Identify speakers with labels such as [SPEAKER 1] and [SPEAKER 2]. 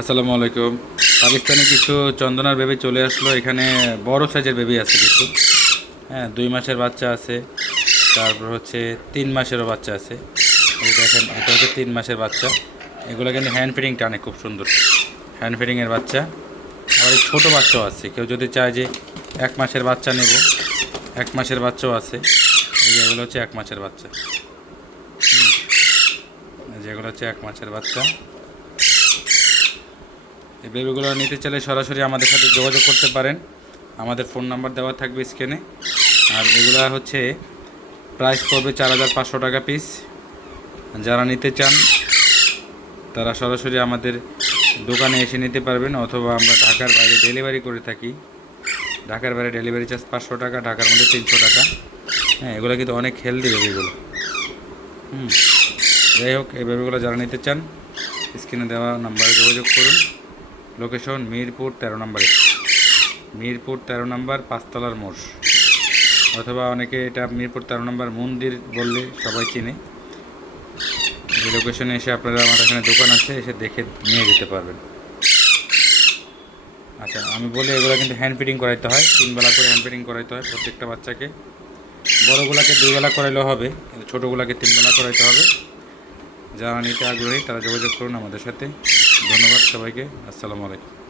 [SPEAKER 1] আসসালামু আলাইকুম। পাকিস্তানি কিছু চন্দনার বেবি চলে আসলো। এখানে বড় সাইজের বেবি আছে কিছু। হ্যাঁ দুই মাসের বাচ্চা আছে। তারপর হচ্ছে তিন মাসেরও বাচ্চা আছে। এই দেখেন, এটা হচ্ছে তিন মাসের বাচ্চা। এগুলো কিন্তু হ্যান্ড ফিডিং টানে খুব সুন্দর। হ্যান্ড ফিডিংয়ের বাচ্চা। আবার এই ছোটো বাচ্চাও আছে। কেউ যদি চায় যে এক মাসের বাচ্চা নেব, এক মাসের বাচ্চাও আছে। এই যে এগুলো হচ্ছে এক মাসের বাচ্চা। এই হচ্ছে এক মাসের বাচ্চা। এই বেবিগুলো নিতে চাইলে সরাসরি আমাদের সাথে যোগাযোগ করতে পারেন। আমাদের ফোন নাম্বার দেওয়া থাকবে স্ক্রিনে। আর এগুলো হচ্ছে প্রাইস পড়বে চার হাজার পাঁচশো টাকা পিস। যারা নিতে চান, তারা সরাসরি আমাদের দোকানে এসে নিতে পারবেন, অথবা আমরা ঢাকার বাইরে ডেলিভারি করে থাকি। ঢাকার বাইরে ডেলিভারি চার্জ পাঁচশো টাকা, ঢাকার মধ্যে তিনশো টাকা। হ্যাঁ এগুলো কিন্তু অনেক হেলদি বেবিগুলো। হুম, যাই হোক, এই বেবিগুলো যারা নিতে চান, স্ক্রিনে দেওয়া নাম্বারে যোগাযোগ করুন। লোকেশন মিরপুর তেরো নম্বরে মিরপুর তেরো নম্বর পাঁচতলার মোড়। অথবা অনেকে এটা মিরপুর তেরো নম্বর মন্দির বললে সবাই চিনে। এই লোকেশনে এসে আপনারা আমার এখানে দোকান আছে, এসে দেখে নিয়ে যেতে পারবেন। আচ্ছা আমি বলি এগুলো কিন্তু হ্যান্ড ফিডিং করাইতে হয়। তিনবেলা করে হ্যান্ড ফিডিং করাইতে হয় প্রত্যেকটা বাচ্চাকে। বড়গুলাকে দুই বেলা করাইলেও হবে, কিন্তু ছোটোগুলাকে তিনবেলা করাইতে হবে। যারা নিতে আগ্রহী তারা যোগাযোগ করুন আমাদের সাথে। ধন্যবাদ সবাইকে। আসসালামু আলাইকুম।